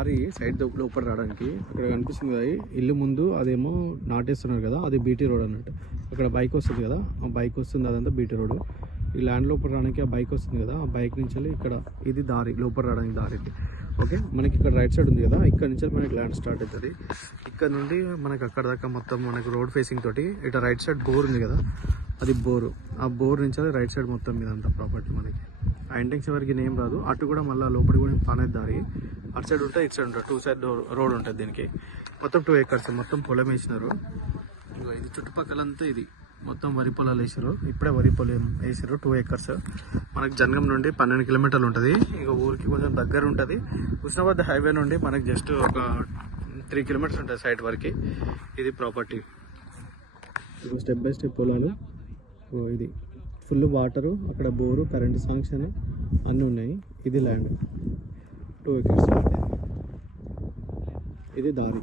దారి సైడ్ లోపల రావడానికి. అక్కడ కనిపిస్తుంది కదా ఇల్లు ముందు, అదేమో నాటేస్తున్నారు కదా, అది బీటీ రోడ్ అన్నట్టు. అక్కడ బైక్ వస్తుంది కదా, ఆ బైక్ వస్తుంది, అదంతా బీటీ రోడ్. ఈ ల్యాండ్ లోపల రావడానికి ఆ బైక్ వస్తుంది కదా, ఆ బైక్ నుంచి ఇక్కడ ఇది దారి లోపల రావడానికి దారికి. ఓకే, మనకి ఇక్కడ రైట్ సైడ్ ఉంది కదా, ఇక్కడ నుంచి మనకి ల్యాండ్ స్టార్ట్ అవుతుంది. ఇక్కడ నుండి మనకి అక్కడ దాకా మొత్తం మనకి రోడ్ ఫేసింగ్ తోటి ఇటు రైట్ సైడ్ బోర్ ఉంది కదా, అది బోరు. ఆ బోర్ నుంచి రైట్ సైడ్ మొత్తం మీదంతా ప్రాపర్టీ మనకి. ఆ ఎండింగ్స్ వరకు నేమ్ రాదు. అటు కూడా మళ్ళీ లోపలి కూడా పానేది దారి. అటు సైడ్ ఉంటుంది, ఇటు సైడ్ ఉంటుంది, 2 సైడ్ రోడ్ ఉంటుంది దీనికి. మొత్తం 2 acres మొత్తం పొలం వేసినారు. ఇది చుట్టుపక్కలంతా ఇది మొత్తం వరి పొలాలు వేసారు. ఇప్పుడే వరి పొలం వేసారు. 2 acres మనకి జనగం నుండి 12 కిలోమీటర్లు ఉంటుంది. ఇక ఊరికి కొంచెం దగ్గర ఉంటుంది. హుస్నాబాద్ హైవే నుండి మనకి జస్ట్ ఒక 3 కిలోమీటర్స్ ఉంటుంది సైడ్ వరకు. ఇది ప్రాపర్టీ. ఇక స్టెప్ బై స్టెప్ పొలాలు. ఇది ఫుల్ వాటరు, అక్కడ బోరు, కరెంట్ సాంక్షన్ అన్నీ ఉన్నాయి. ఇది ల్యాండ్ 2 acres. ఇది దారి.